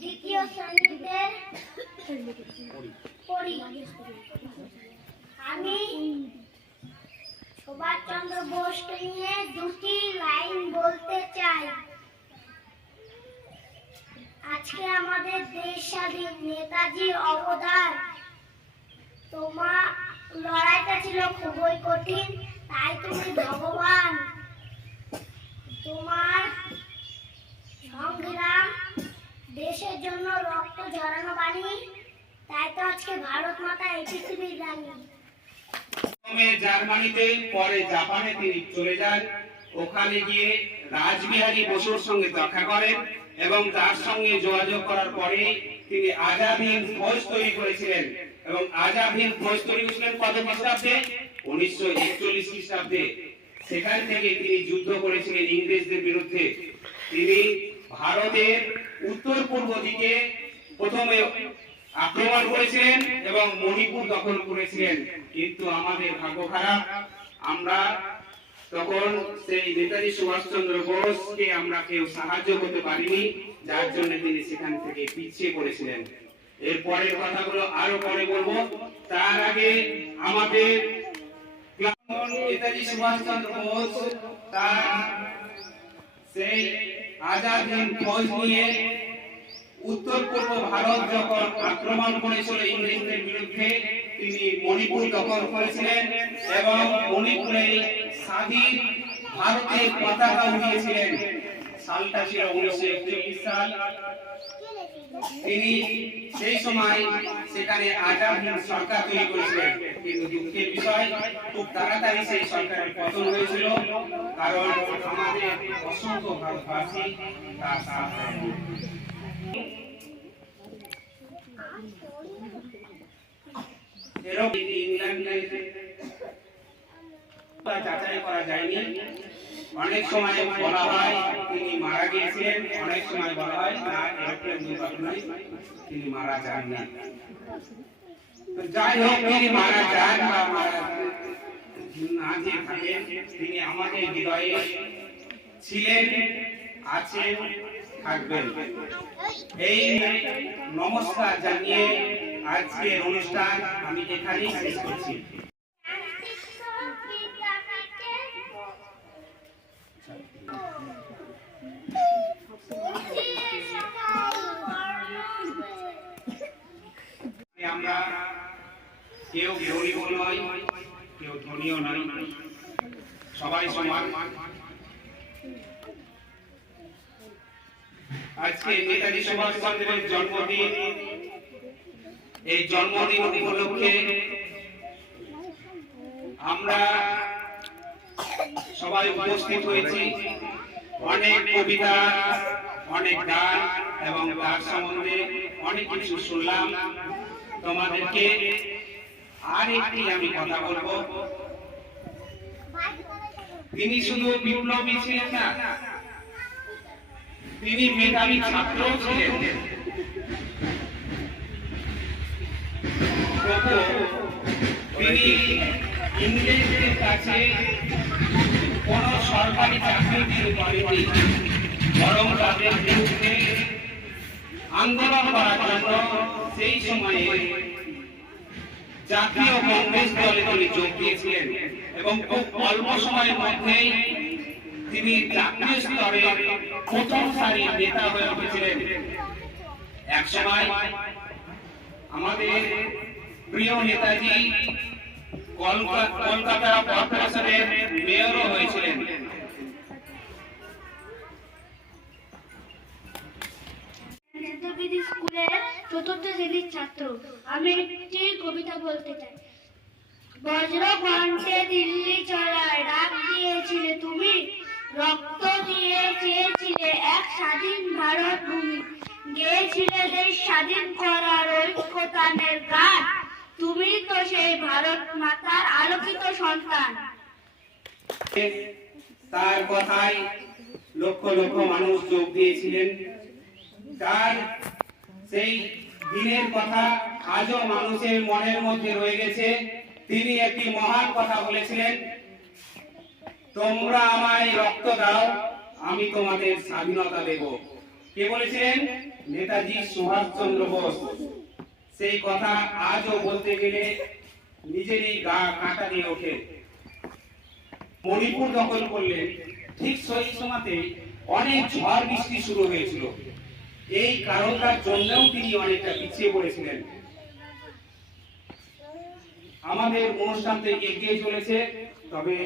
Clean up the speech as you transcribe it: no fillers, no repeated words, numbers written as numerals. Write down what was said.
দ্বিতীয় শ্রেণীতে পড়ি। আমি সুভাষচন্দ্র বোসকে নিয়ে দুটি লাইন বলতে চাই। আজকে আমাদের দেশ স্বাধীন, নেতাজির অবদান। তোমার লড়াইটা ছিল খুবই কঠিন, তাই তুমি ভগবান। তোমার সংগ্রাম দেশের জন্য রক্ত ঝরানো বাণী, তাই তো আজকে ভারত মাতা এই পৃথিবীর রানী। জার্মানিতে, পরে জাপানে তিনি চলে যান। ওখানে গিয়ে রাসবিহারী বসুর সঙ্গে দেখা করেন এবং তার সঙ্গে যোগাযোগ করার পরে তিনি আজাদ হিন্দ ফৌজ তৈরি করেছিলেন। এবং আজাদ হিন্দ ফৌজ তৈরি করেছিলেন কত খ্রিস্টাব্দে? 1941 খ্রিস্টাব্দে। সেখান থেকে তিনি যুদ্ধ করেছিলেন ইংরেজদের বিরুদ্ধে। তিনি ভারতের উত্তর পূর্ব দিকে প্রথমে আক্রমণ করেছিলেন এবং মণিপুর দখল করেছিলেন। কিন্তু আমাদের ভাগ্য খারাপ, আমরা তখন সেই নেতাজি সুভাষচন্দ্র বোসকে আমরা কেউ সাহায্য করতে পারিনি, যার জন্য তিনি সেখান থেকে পিছিয়ে পড়েছিলেন। এর পরের কথাগুলো আরো পরে বলবো। তার আগে আমাদের নেতাজি সুভাষচন্দ্র বোস তার সেই আজাদ হিন্দ ফৌজ নিয়ে উত্তর পূর্ব ভারত যখন আক্রমণ করেছিল ইংরেজদের বিরুদ্ধে, তিনি মণিপুর দখল করেছিলেন এবং মণিপুরে স্বাধীন ভারতের পতাকা উড়িয়েছিলেন। সালটা ছিল 1941 সাল। তিনি সেই সময় সেখানে আজাদ হিন্দ সরকার তৈরি করেছিলেন, কিন্তু দুঃখের বিষয় খুব তাড়াতাড়ি সেই সরকারের পতন হয়েছিল, কারণ আমাদের অসংখ্য ভারতবাসী তার সাথে যাচাই করা যায়নি। অনেক সময় বলা হয় তিনি মারা গিয়েছিলেন, অনেক সময় বলা হয় না, এরকম দুর্ঘটনায় তিনি মারা যাননি। যাই হোক, তিনি মারা যান বা মারা না যে থাকেন, তিনি আমাদের হৃদয়ে ছিলেন, আছেন, থাকবেন। এই নমস্কার জানিয়ে আজকের অনুষ্ঠান আমি এখানেই শেষ করছি। আমরা কেউ গরিব নয়, কেউ ধনীও নয়, সবাই সমান। আজকে নেতাজি সুভাষচন্দ্রের জন্মদিন। এই জন্মদিন উপলক্ষে আমরা সবাই উপস্থিত হয়েছি। অনেক কবিতা, অনেক গান এবং তার সম্বন্ধে অনেক কিছু শুনলাম। তোমাদেরকে আর একটি আমি কথা বলবো। তিনি শুধু বিপ্লবী ছিলেন না, তিনি মেধাবী ছাত্র ছিলেন। তিনি ইংরেজদের কাছে কোন সরকারি চাকরি দিতে পারেনি, বরং তাদের বিরুদ্ধে আন্দোলন করার জন্য সেই সময়ে জাতীয় কংগ্রেস দলে তিনি যোগ দিয়েছিলেন এবং খুব অল্প সময়ের মধ্যেই তিনি জাতীয় স্তরে প্রথম সারির নেতা হয়ে উঠেছিলেন। এক সময় আমাদের প্রিয় নেতাজি কলকাতা কর্পোরেশনের মেয়রও হয়েছিলেন। স্কুলের চতুর্থ শ্রেণীর ছাত্র। আমি একটি কবিতা বলতে চাই। বজ্র কণ্ঠে দিল্লি চড়ায় ডাক দিয়েছিলে তুমি, রক্ত দিয়ে চেয়েছিলে এক স্বাধীন ভারত ভূমি, গেয়েছিলে দেশ স্বাধীন করার ঐক্যতানের গান, তুমি তো সেই ভারত মাতার আলোকিত সন্তান। তার কথায় লক্ষ লক্ষ মানুষ যোগ দিয়েছিলেন। তার সেই দিনের কথা আজও মানুষের মনের মধ্যে রয়ে গেছে। তিনি একটি মহান কথা বলেছিলেন, তোমরা আমায় রক্ত দাও, আমি তোমাদের স্বাধীনতা দেব। কে বলেছিলেন? নেতাজি সুভাষচন্দ্র বোস। সেই কথা আজও বলতে গেলে নিজেরই গা কাঁটা দিয়ে ওঠে। মণিপুর দখল করলেন, ঠিক সেই সময়তে অনেক ঝড় বৃষ্টি শুরু হয়েছিল। এই কারণটার জন্যও তিনি অনেকটা পিছিয়ে পড়েছিলেন। আমাদের অনুষ্ঠানটি এগিয়ে চলেছে, তবে